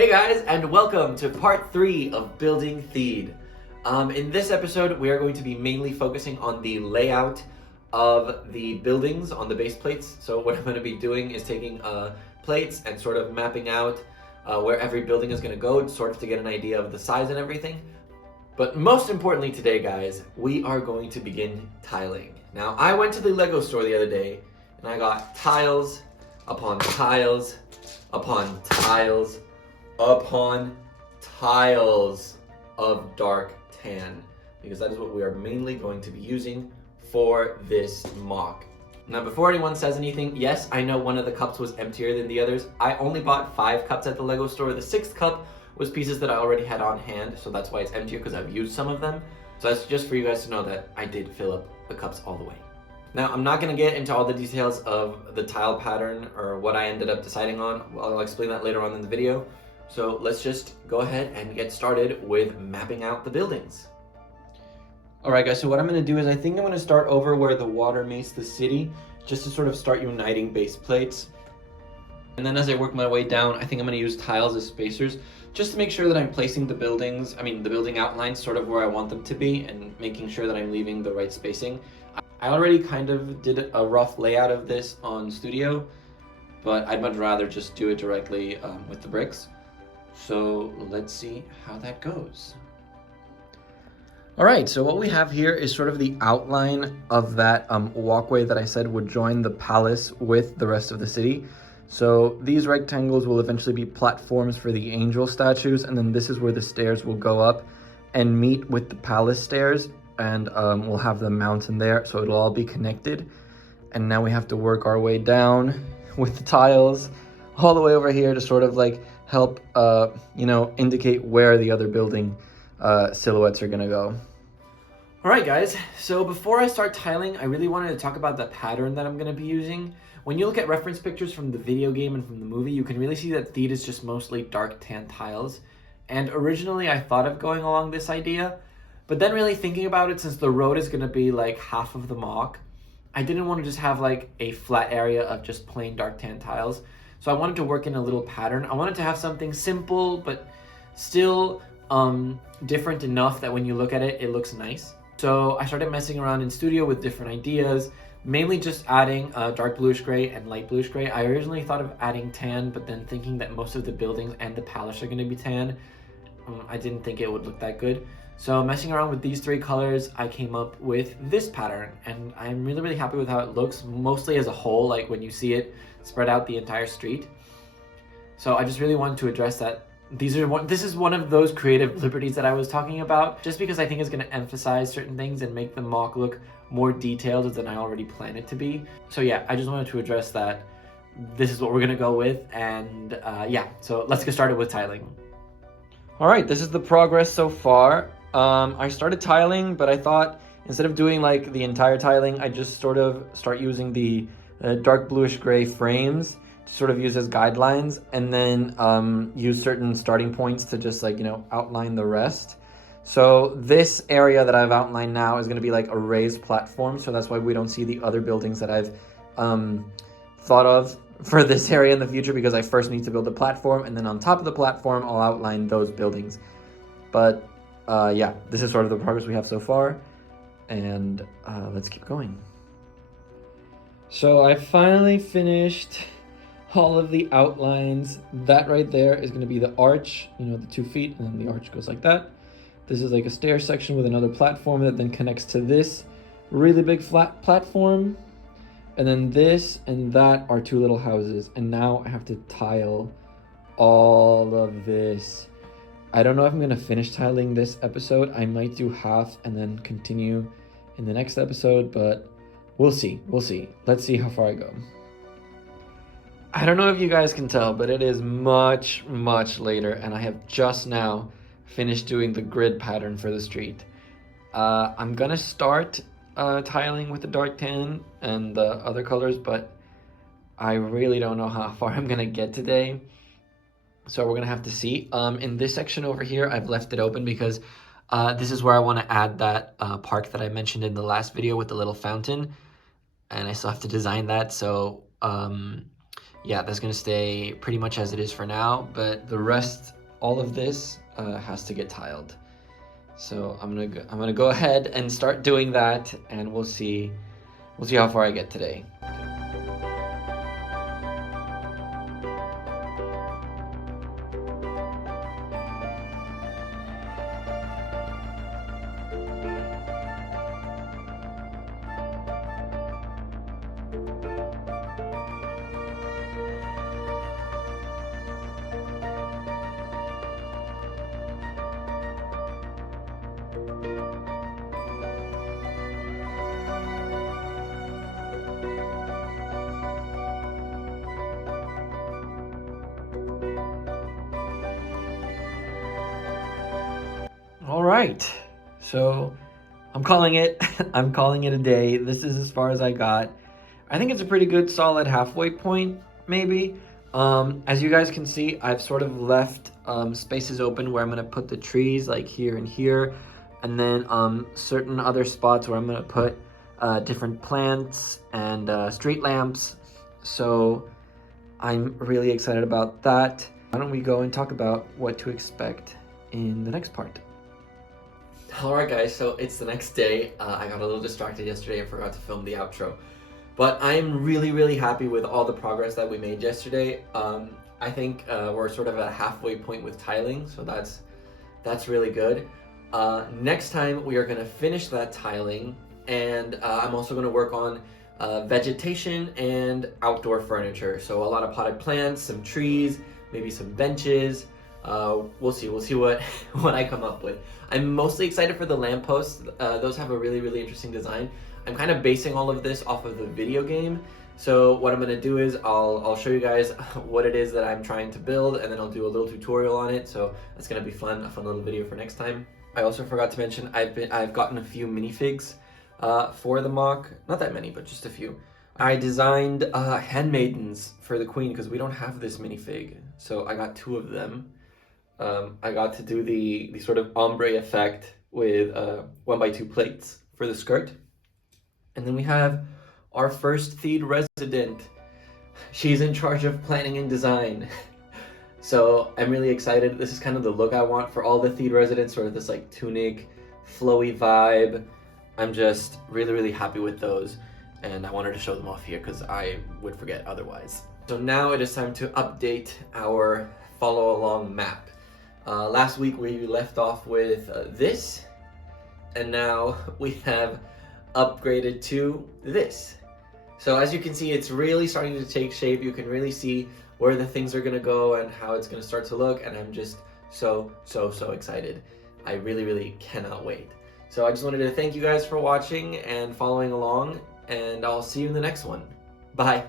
Hey guys, and welcome to part 3 of Building Theed. In this episode, we are going to be mainly focusing on the layout of the buildings on the base plates. So what I'm going to be doing is taking plates and sort of mapping out where every building is going to go, sort of to get an idea of the size and everything. But most importantly today, guys, we are going to begin tiling. Now, I went to the Lego store the other day, and I got tiles upon tiles upon tiles upon tiles of dark tan, because that is what we are mainly going to be using for this MOC. Now, before anyone says anything, yes, I know one of the cups was emptier than the others. I only bought 5 cups at the Lego store. The 6th cup was pieces that I already had on hand, so that's why it's emptier, because I've used some of them. So that's just for you guys to know that I did fill up the cups all the way. Now, I'm not going to get into all the details of the tile pattern or what I ended up deciding on. I'll explain that later on in the video. So let's just go ahead and get started with mapping out the buildings. Alright guys, so what I'm going to do is I think I'm going to start over where the water meets the city, just to sort of start uniting base plates. And then as I work my way down, I think I'm going to use tiles as spacers, just to make sure that I'm placing the building outlines sort of where I want them to be, and making sure that I'm leaving the right spacing. I already kind of did a rough layout of this on Studio, but I'd much rather just do it directly with the bricks. So let's see how that goes. All right, so what we have here is sort of the outline of that walkway that I said would join the palace with the rest of the city. So these rectangles will eventually be platforms for the angel statues, and then this is where the stairs will go up and meet with the palace stairs, and we'll have the mountain there, so it'll all be connected. And now we have to work our way down with the tiles all the way over here to sort of like help indicate where the other building silhouettes are gonna go. All right guys, so before I start tiling, I really wanted to talk about the pattern that I'm gonna be using. When you look at reference pictures from the video game and from the movie, you can really see that Theed is just mostly dark tan tiles. And originally I thought of going along this idea, but then really thinking about it, since the road is gonna be like half of the MOC, I didn't want to just have like a flat area of just plain dark tan tiles. So I wanted to work in a little pattern. I wanted to have something simple, but still different enough that when you look at it, it looks nice. So I started messing around in Studio with different ideas, mainly just adding dark bluish gray and light bluish gray. I originally thought of adding tan, but then thinking that most of the buildings and the palace are going to be tan, I didn't think it would look that good. So messing around with these 3 colors, I came up with this pattern, and I'm really, really happy with how it looks, mostly as a whole, like when you see it spread out the entire street. So I just really wanted to address that. This is one of those creative liberties that I was talking about, just because I think it's going to emphasize certain things and make the MOC look more detailed than I already planned it to be. So yeah, I just wanted to address that. This is what we're going to go with, and yeah, so let's get started with tiling. All right, this is the progress so far. I started tiling, but I thought instead of doing like the entire tiling, I just sort of start using the dark bluish gray frames to sort of use as guidelines, and then use certain starting points to just like, outline the rest. So this area that I've outlined now is going to be like a raised platform, so that's why we don't see the other buildings that I've thought of for this area in the future, because I first need to build a platform, and then on top of the platform I'll outline those buildings. But yeah, this is sort of the progress we have so far, and let's keep going. So I finally finished all of the outlines. That right there is going to be the arch, the 2 feet, and then the arch goes like that. This is like a stair section with another platform that then connects to this really big flat platform. And then this and that are 2 little houses. And now I have to tile all of this. I don't know if I'm going to finish tiling this episode. I might do half and then continue in the next episode, but we'll see. Let's see how far I go. I don't know if you guys can tell, but it is much, much later, and I have just now finished doing the grid pattern for the street. I'm gonna start tiling with the dark tan and the other colors, but I really don't know how far I'm gonna get today. So we're gonna have to see. In this section over here, I've left it open because this is where I want to add that park that I mentioned in the last video with the little fountain, and I still have to design that. So yeah, that's gonna stay pretty much as it is for now, but the rest, all of this has to get tiled. So I'm gonna go ahead and start doing that, and we'll see how far I get today. All right, so I'm calling it. I'm calling it a day. This is as far as I got. I think it's a pretty good solid halfway point, maybe. As you guys can see, I've sort of left spaces open where I'm gonna put the trees, like here and here, and then certain other spots where I'm gonna put different plants and street lamps. So I'm really excited about that. Why don't we go and talk about what to expect in the next part? Alright guys, so it's the next day. I got a little distracted yesterday and forgot to film the outro. But I'm really happy with all the progress that we made yesterday. I think we're sort of at a halfway point with tiling, so that's really good. Next time we are going to finish that tiling, and I'm also going to work on vegetation and outdoor furniture. So a lot of potted plants, some trees, maybe some benches. We'll see what I come up with. I'm mostly excited for the lampposts. Those have a really interesting design. I'm kind of basing all of this off of the video game. So what I'm gonna do is I'll show you guys what it is that I'm trying to build, and then I'll do a little tutorial on it. So that's gonna be fun, a fun little video for next time. I also forgot to mention I've gotten a few minifigs for the MOC. Not that many, but just a few. I designed handmaidens for the queen because we don't have this minifig. So I got 2 of them. I got to do the sort of ombre effect with 1x2 plates for the skirt. And then we have our first Theed resident. She's in charge of planning and design. So I'm really excited. This is kind of the look I want for all the Theed residents, sort of this like tunic, flowy vibe. I'm just really happy with those. And I wanted to show them off here because I would forget otherwise. So now it is time to update our follow along map. Last week we left off with this, and now we have upgraded to this. So as you can see, it's really starting to take shape. You can really see where the things are gonna go and how it's gonna start to look, and I'm just so excited. I really cannot wait. So I just wanted to thank you guys for watching and following along, and I'll see you in the next one. Bye.